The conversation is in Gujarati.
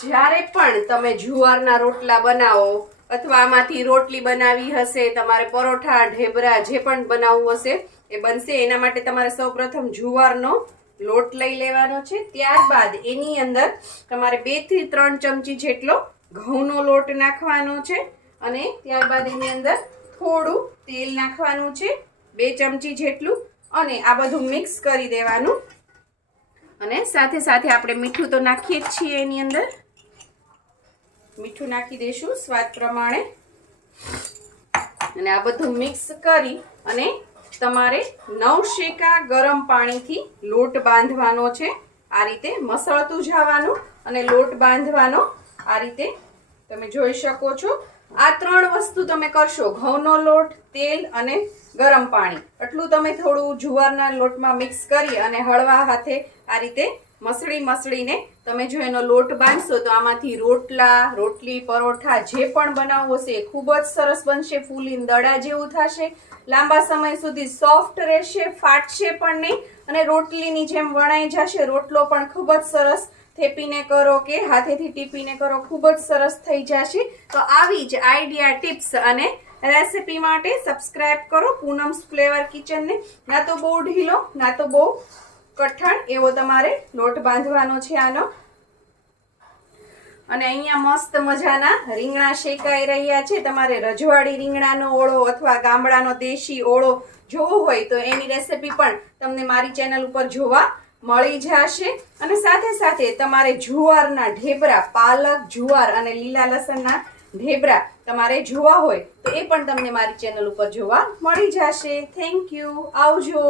જ્યારે પણ તમે જુવારના રોટલા બનાવો અથવા આમાંથી રોટલી બનાવી હશે, તમારે પરોઠા ઢેબરા જે પણ બનાવવું હશે એ બનશે. એના માટે તમારે સૌપ્રથમ જુવારનો લોટ લઈ લેવાનો છે. ત્યારબાદ એની અંદર તમારે 2 થી 3 ચમચી જેટલો ઘઉંનો લોટ નાખવાનો છે અને ત્યારબાદ એની અંદર થોડું તેલ નાખવાનું છે, 2 ચમચી જેટલું, અને આ બધું મિક્સ કરી દેવાનું. અને સાથે સાથે આપણે મીઠું તો નાખીએ જ છીએ, એની અંદર મીઠું નાખી દઈશું સ્વાદ પ્રમાણે. અને આ બધું મિક્સ કરી અને તમારે 9 શેકા ગરમ પાણીથી લોટ બાંધવાનો છે. આ રીતે મસળતું જવાનું અને લોટ બાંધવાનો. આ રીતે તમે જોઈ શકો છો. આ 3 વસ્તુ તમે કરશો, ઘઉંનો લોટ, તેલ અને ગરમ પાણી, એટલું તમે થોડું જુવારના લોટમાં મિક્સ કરી અને હળવા હાથે આ રીતે મસળીને તમે જો એનો લોટ બાંધશો તો આમાંથી રોટલા, રોટલી, પરોઠા જે પણ બનાવવું હશે એ ખૂબ જ સરસ બનશે. ફૂલીને દડા જેવું થશે, લાંબા સમય સુધી સોફ્ટ રહેશે, ફાટશે પણ નહીં અને રોટલીની જેમ વણાઈ જશે. રોટલો પણ ખૂબ જ સરસ થેપીને કરો કે હાથેથી ટીપીને કરો, ખૂબ જ સરસ થઈ જશે. તો આવી જ આઈડિયા, ટિપ્સ અને રેસિપી માટે સબસ્ક્રાઇબ કરો પૂનમ્સ ફ્લેવર કિચનને. ના તો બહુ ઢીલો ના તો બહુ કઠણ એવો તમારે લોટ બાંધવાનો છે આનો. અને અહીંયા મસ્ત મજાના રીંગણા શેકાઈ રહ્યા છે. તમારે રજવાડી રીંગણાનો ઓળો અથવા ગામડાનો દેશી ઓળો જોવો હોય તો એની રેસિપી પણ તમને મારી ચેનલ ઉપર જોવા મળી જશે. અને સાથે સાથે તમારે જુવારના ઢેબરા, પાલક, જુવાર અને લીલા લસણના ઢેબરા તમારે જોવા હોય તો એ પણ તમને મારી ચેનલ ઉપર જોવા મળી જશે. Thank you. આવજો.